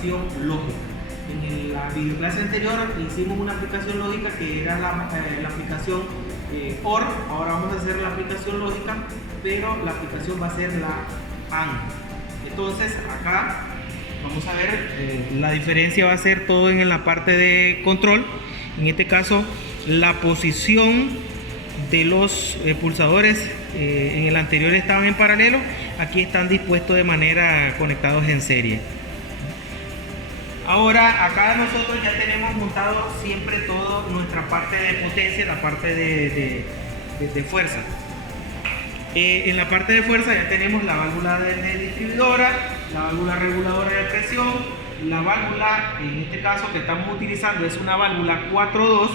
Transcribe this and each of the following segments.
aplicación lógica. En la videoclase anterior hicimos una aplicación lógica que era la aplicación OR. Ahora vamos a hacer la aplicación lógica, pero la aplicación va a ser la AND. Entonces acá vamos a ver, la diferencia va a ser todo en la parte de control. En este caso, la posición de los pulsadores en el anterior estaban en paralelo, aquí están dispuestos de manera conectados en serie. Ahora acá nosotros ya tenemos montado siempre toda nuestra parte de potencia, la parte de fuerza. En la parte de fuerza ya tenemos la válvula de distribuidora, la válvula reguladora de presión, la válvula, en este caso que estamos utilizando es una válvula 4-2,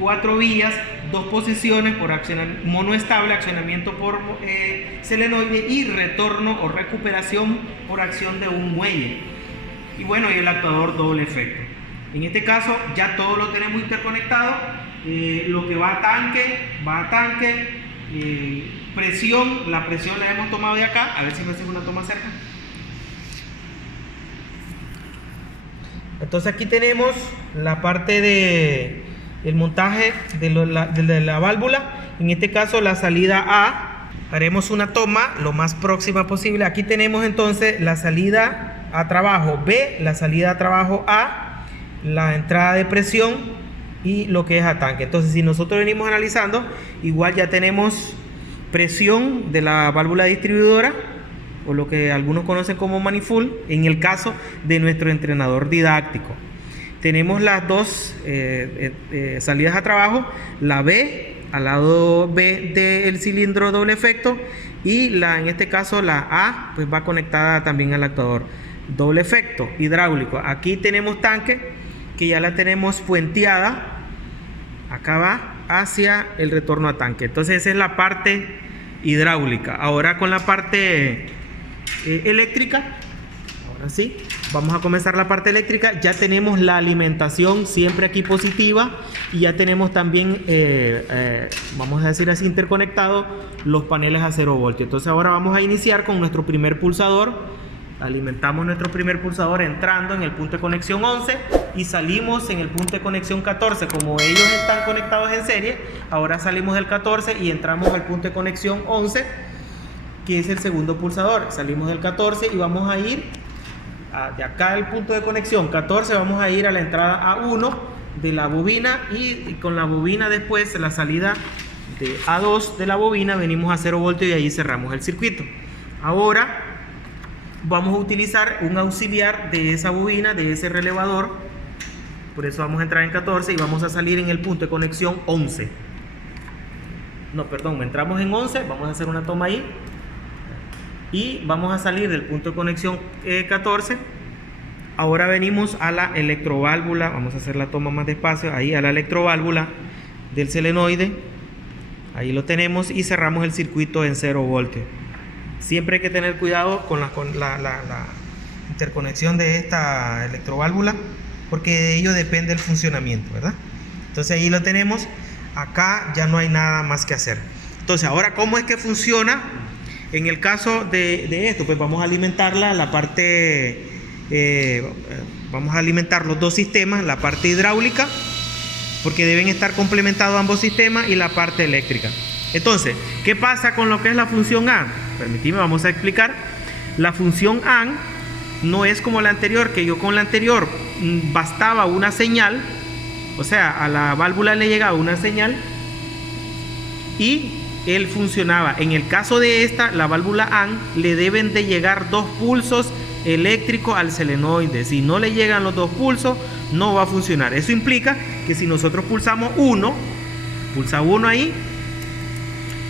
4 vías, 2 posiciones por monoestable, accionamiento por solenoide y retorno o recuperación por acción de un muelle. Y bueno, y el actuador doble efecto. En este caso ya todo lo tenemos interconectado. Lo que va a tanque, presión, la presión la hemos tomado de acá. A ver si me haces una toma cerca. Entonces aquí tenemos la parte de el montaje de la válvula. En este caso la salida A. Haremos una toma lo más próxima posible. Aquí tenemos entonces la salida a trabajo B, la salida a trabajo A, la entrada de presión y lo que es a tanque. Entonces si nosotros venimos analizando, igual ya tenemos presión de la válvula distribuidora, o lo que algunos conocen como manifold, en el caso de nuestro entrenador didáctico. Tenemos las dos salidas a trabajo, la B al lado B del cilindro doble efecto, y en este caso la A pues va conectada también al actuador doble efecto hidráulico. Aquí tenemos tanque que ya la tenemos puenteada, acá va hacia el retorno a tanque. Entonces esa es la parte hidráulica. Ahora con la parte eléctrica, ahora sí, vamos a comenzar la parte eléctrica. Ya tenemos la alimentación siempre aquí positiva y ya tenemos también, vamos a decir así, interconectados los paneles a 0 voltios. Entonces ahora vamos a iniciar con nuestro primer pulsador. Alimentamos nuestro primer pulsador entrando en el punto de conexión 11 y salimos en el punto de conexión 14. Como ellos están conectados en serie, ahora salimos del 14 y entramos al punto de conexión 11, que es el segundo pulsador. Salimos del 14 y vamos a ir de acá al punto de conexión 14, vamos a ir a la entrada A1 de la bobina, y con la bobina después la salida de A2 de la bobina venimos a 0 voltios y ahí cerramos el circuito. Ahora vamos a utilizar un auxiliar de esa bobina, de ese relevador. Por eso vamos a entrar en 14 y vamos a salir en el punto de conexión 11. No, perdón, entramos en 11, vamos a hacer una toma ahí. Y vamos a salir del punto de conexión 14. Ahora venimos a la electroválvula, vamos a hacer la toma más despacio, ahí a la electroválvula del solenoide. Ahí lo tenemos y cerramos el circuito en 0 voltios. Siempre hay que tener cuidado con la interconexión de esta electroválvula, porque de ello depende el funcionamiento, ¿verdad? Entonces ahí lo tenemos. Acá ya no hay nada más que hacer. Entonces ahora, ¿cómo es que funciona? En el caso de esto, pues vamos a alimentarla, la parte, vamos a alimentar los dos sistemas, la parte hidráulica, porque deben estar complementados ambos sistemas, y la parte eléctrica. Entonces, ¿qué pasa con lo que es la función A? Permitidme, vamos a explicar. La función AND no es como la anterior, que yo con la anterior bastaba una señal, o sea, a la válvula le llegaba una señal y él funcionaba. En el caso de esta, la válvula AND, le deben de llegar 2 pulsos eléctricos al solenoide. Si no le llegan los 2 pulsos, no va a funcionar. Eso implica que si nosotros pulsamos uno, pulsa uno ahí,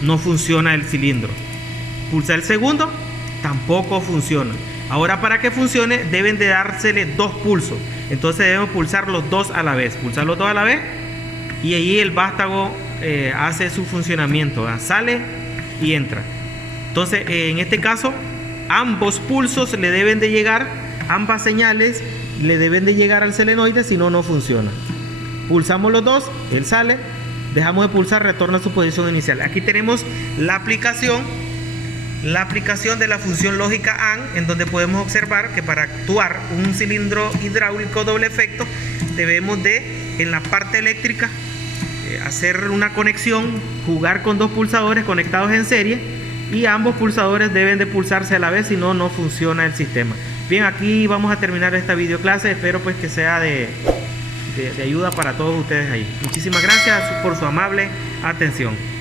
no funciona el cilindro. Pulsa el segundo, tampoco funciona. Ahora, para que funcione, deben de dársele 2 pulsos. Entonces debemos pulsar los 2 a la vez. Pulsar los 2 a la vez y ahí el vástago hace su funcionamiento, ¿verdad? Sale y entra. Entonces, en este caso, ambos pulsos le deben de llegar, ambas señales le deben de llegar al solenoide, si no, no funciona. Pulsamos los 2, él sale, dejamos de pulsar, retorna a su posición inicial. Aquí tenemos la aplicación la aplicación de la función lógica AND, en donde podemos observar que para actuar un cilindro hidráulico doble efecto debemos de, en la parte eléctrica, hacer una conexión, jugar con dos pulsadores conectados en serie, y ambos pulsadores deben de pulsarse a la vez, si no, no funciona el sistema. Bien, aquí vamos a terminar esta video clase. Espero pues que sea de ayuda para todos ustedes ahí. Muchísimas gracias por su amable atención.